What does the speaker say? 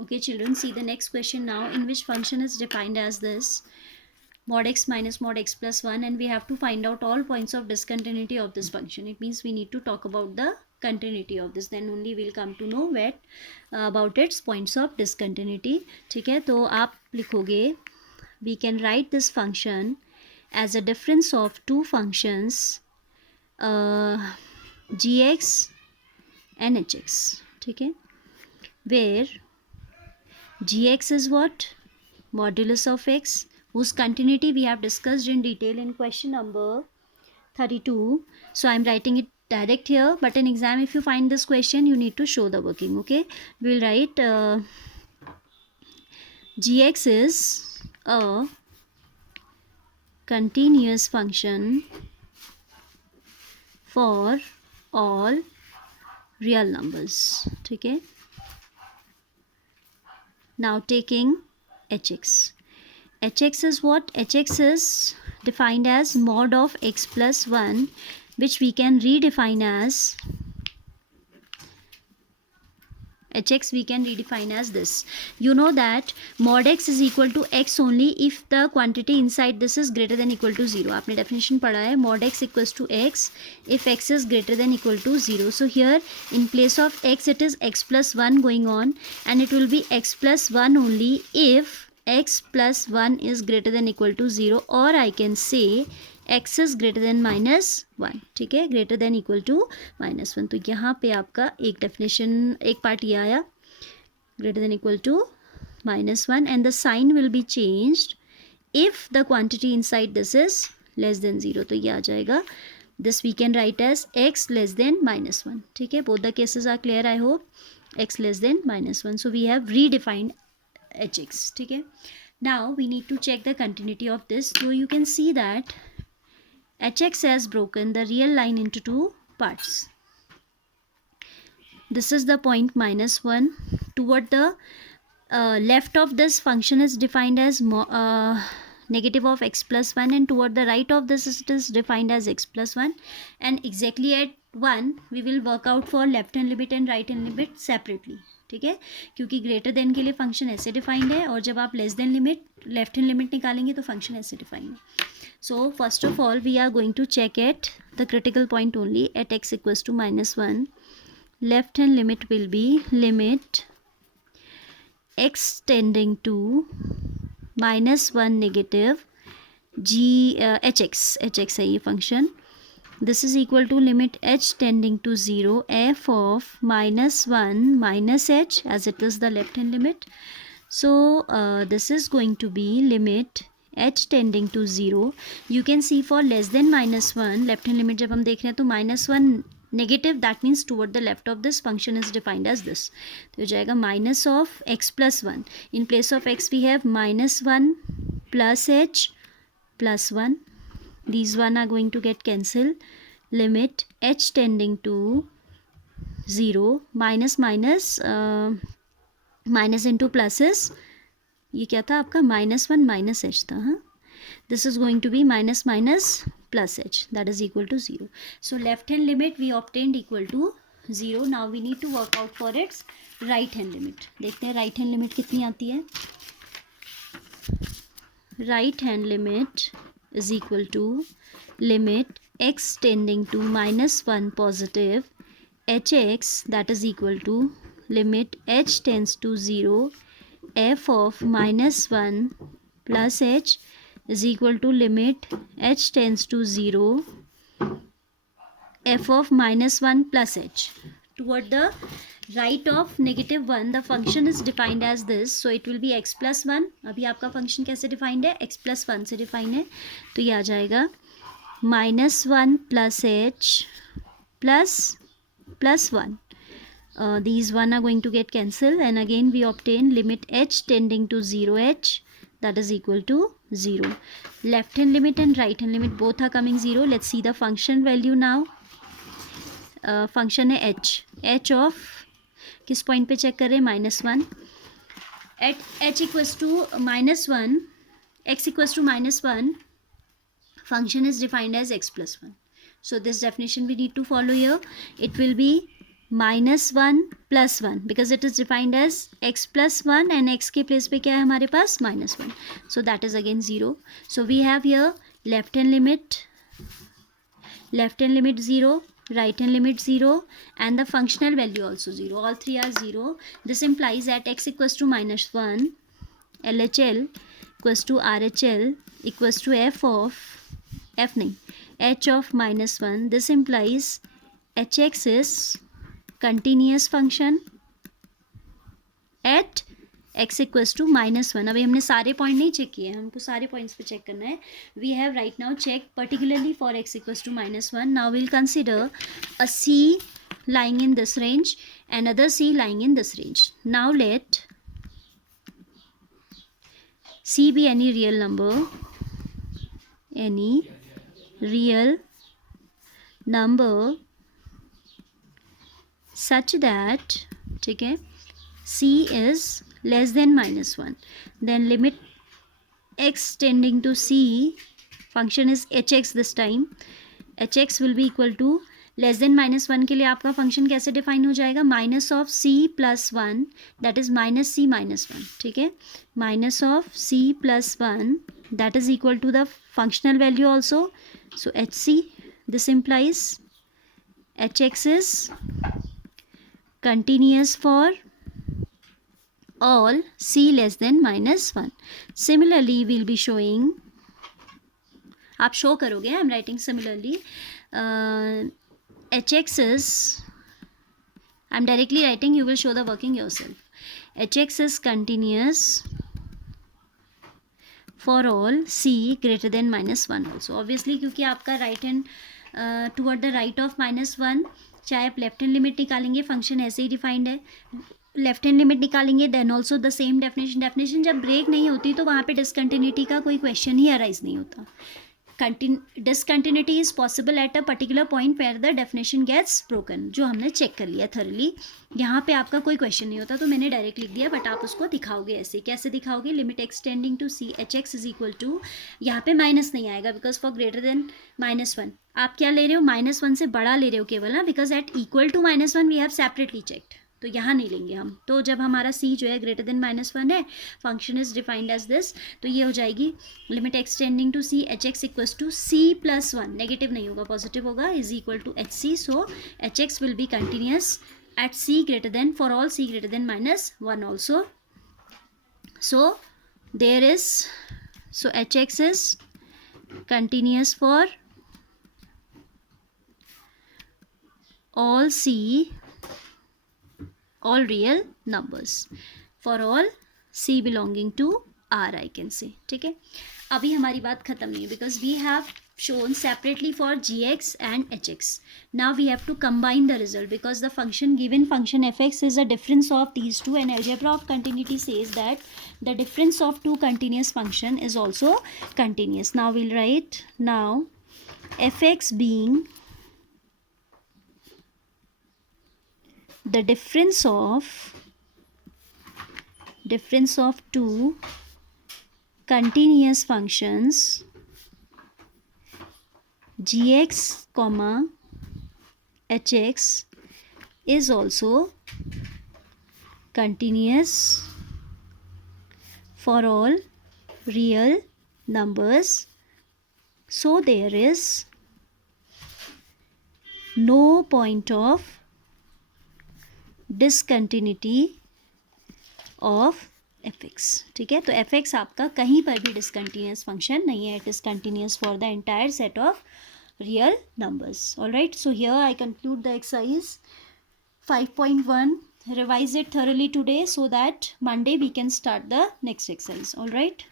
Okay children, see the next question now, in which function is defined as this mod x minus mod x plus 1, and we have to find out all points of discontinuity of this function. It means we need to talk about the continuity of this, then only we'll come to know about its points of discontinuity. ठीक है, तो आप लिखोगे we can write this function as a difference of two functions gx and hx. ठीक है, where gx is what? Modulus of x, whose continuity we have discussed in detail in question number 32. So I'm writing it direct here, but in exam if you find this question you need to show the working. Okay, we'll write gx is a continuous function for all real numbers. ठीक है, now taking hx. hx is what? hx is defined as mod of x plus 1, which we can redefine as hx we can redefine as this. You know that mod x is equal to x only if the quantity inside this is greater than equal to 0. आपने definition पढ़ा है, mod x equals to x if x is greater than equal to 0. So here in place of x it is x plus 1 going on, and it will be x plus 1 only if x plus 1 is greater than equal to 0, or I can say x is greater than minus 1. ठीक है, greater than equal to minus 1. तो यहाँ पे आपका एक definition, एक part ये आया, greater than equal to minus 1, and the sign will be changed if the quantity inside this is less than 0. तो ये आ जाएगा, this we can write as x less than minus 1. ठीक है, both the cases are clear I hope. x less than minus 1. So we have redefined hx. ठीक है, now we need to check the continuity of this. So you can see that hx has broken the real line into two parts. This is the point minus 1. Toward the left of this function is defined as negative of x plus 1, and toward the right of this it is defined as x plus 1, and exactly at 1 we will work out for left hand limit and right hand limit separately. ठीक है, क्योंकि greater than के लिए function ऐसे defined है, और जब आप less than limit left hand limit निकालेंगे तो फंक्शन ऐसे डिफाइंड है. So first of all we are going to check at the critical point only at x equals to minus 1. Left hand limit will be limit x tending to minus 1 negative hx है ये function. This is equal to limit h tending to 0 f of minus 1 minus h, as it is the left hand limit. So this is going to be limit h tending to 0. You can see for less than minus 1 left hand limit जब हम देख रहे हैं तो minus 1 negative, that means toward the left of this function is defined as this. तो हो जाएगा minus of x plus 1. In place of x we have minus 1 plus h plus 1. These one are going to get cancelled. Limit h tending to 0 minus minus minus into plus is, ये क्या था आपका minus 1 minus h था. हाँ, this is going to be minus minus plus h, that is equal to 0. So left hand limit we obtained equal to 0. Now we need to work out for its right hand limit. देखते हैं right hand limit कितनी आती है. Right hand limit is equal to limit x tending to minus 1 positive hx, that is equal to limit h tends to 0 f of minus 1 plus h is equal to limit h tends to 0 f of minus 1 plus h. Toward the right of negative 1 the function is defined as this, so it will be x plus 1. अभी आपका function कैसे defined है, x plus 1 से defined है, तो ये आ जाएगा minus 1 plus h plus 1. These one are going to get cancelled, and again we obtain limit h tending to 0h, that is equal to 0. Left hand limit and right hand limit both are coming 0. Let's see the function value now. Function है h of किस point पे check कर रहे हैं, minus 1. At h equals to minus 1, x equals to minus 1, function is defined as x plus 1. So this definition we need to follow here. It will be -1 + 1 because it is defined as x + 1 and x के place पे क्या है हमारे पास -1, so that is again 0. So we have here left hand limit 0, right hand limit 0, and the functional value also 0. All three are 0. This implies that x equals to -1, LHL equals to RHL equals to h of -1. This implies hx is continuous function at x equals to -1. अभी हमने सारे point नहीं check किए हैं, हमको सारे points पे check करना है. We have right now check particularly for x equals to -1. Now will consider a c lying in this range, another c lying in this range. Now let c be any real number such that, ठीक है, c is less than -1. Then limit x tending to c, function is hx this time, hx will be equal to less than -1 के लिए आपका function कैसे define हो जाएगा, -c + 1 that is -c - 1. ठीक है, -c + 1 that is equal to the functional value also. So hc, this implies hx is continuous for all c less than -1. Similarly we'll be showing, आप show करोगे, I am writing similarly, hx is, I'm directly writing, you will show the working yourself. hx is continuous for all c greater than -1 also. Obviously क्योंकि आपका right hand toward the right of -1, चाहे आप left hand limit निकालेंगे, function ऐसे ही defined है, left hand limit निकालेंगे then also the same definition जब ब्रेक नहीं होती तो वहाँ पे डिसकंटिन्यूटी का कोई क्वेश्चन ही अराइज नहीं होता. Discontinuity is possible at a particular point where the definition gets broken, जो हमने चेक कर लिया थरली. यहाँ पे आपका कोई क्वेश्चन नहीं होता तो मैंने डायरेक्ट लिख दिया, बट आप उसको दिखाओगे ऐसे. कैसे दिखाओगे, limit x tending to c hx is equal to, यहाँ पे माइनस नहीं आएगा बिकॉज फॉर ग्रेटर देन -1 आप क्या ले रहे हो, -1 से बड़ा ले रहे हो केवल ना, because at equal to -1 we have separately checked, तो यहाँ नहीं लेंगे हम. तो जब हमारा c जो है ग्रेटर देन -1 है, function is defined as this, तो ये हो जाएगी limit x tending to c hx equals to c + 1, negative नहीं होगा पॉजिटिव होगा, is equal to hc. So hx will be continuous at c greater than, for all c greater than -1 also. So there is, so hx is continuous for all c, all real numbers, for all c belonging to R I can say. ठीक है, अभी हमारी बात ख़त्म नहीं है because we have shown separately for gx and hx. Now we have to combine the result because the function, given function fx is a difference of these two, and algebra of continuity says that the difference of two continuous function is also continuous. Now we'll write, now fx being the difference of two continuous functions gx comma hx is also continuous for all real numbers. So there is no point of discontinuity of fx. ठीक है, तो fx आपका कहीं पर भी discontinuous function नहीं है, it is continuous for the entire set of real numbers. All right, so here I conclude the exercise 5.1. Revise it thoroughly today so that Monday we can start the next exercise. All right.